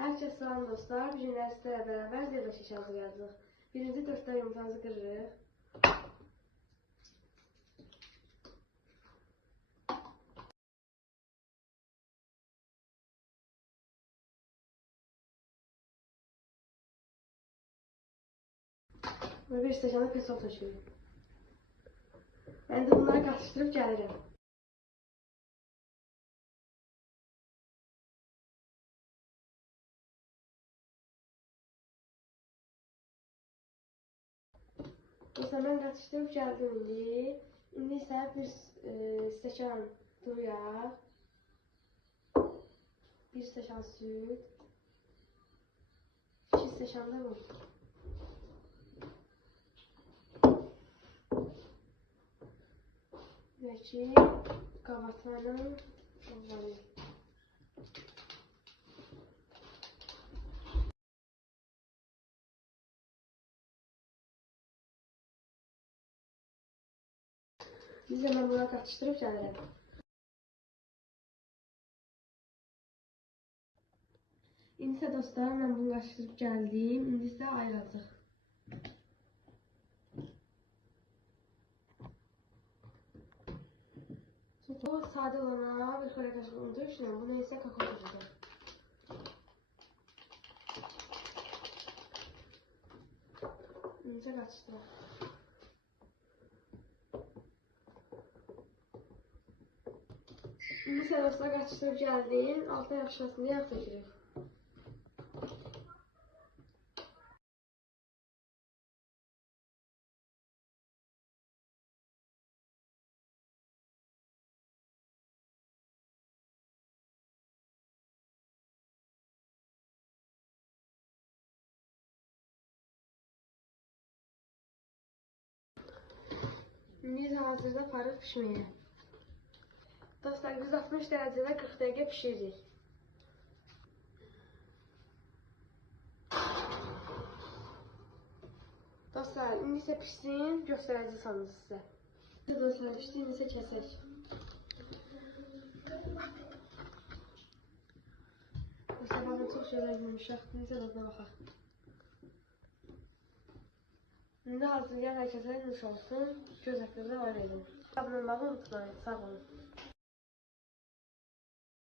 Hər kəs salam dostlar, bu günlər sizlərlə bərabər zirvə şəkli hazırlayacağıq. Birinci 4 dəfə yumurtamızı qırırıq. Və bir stəkanı pesov tökürük. Mən də bunları qarışdırıb gəlirim. Dostlar, mən qarışdırıb gəldim indi. İndi isə bir stəkan duru yağ, bir stəkan süt, 2 stəkan da bu. Və ki, qabartmanın vanil. Biz hemen buna qarışdırıb gəlirəm. İndi isə dostlar, mən bunu qarışdırıb gəldim. İndi isə ayıracaq. Bu sade olana bir xörək qaşığı un döşürəm. Buna isə kakao döşürəm. İndi isə qarışdıraq. İndi isə dostlar qarışdırıb gəldim. Altına yapışmasın deyə yağ tökürük. İndi hazırda parıq pişməyə. Dostlar, 160 dərəcədə 40 dəqiqə pişiririk. Dostlar, indi isə pişsin, göstərəcəm sizə. Dostlar, pişdi, indi isə kəsək. Dostlar, baxın, çox gözəl yumuşaqdır. İndi isə dadına baxaq. İndi hazırlayan hər kəsə nuş olsun. Göz haqqında var edin. Abunə olmağı unutmayın. Sağ olun.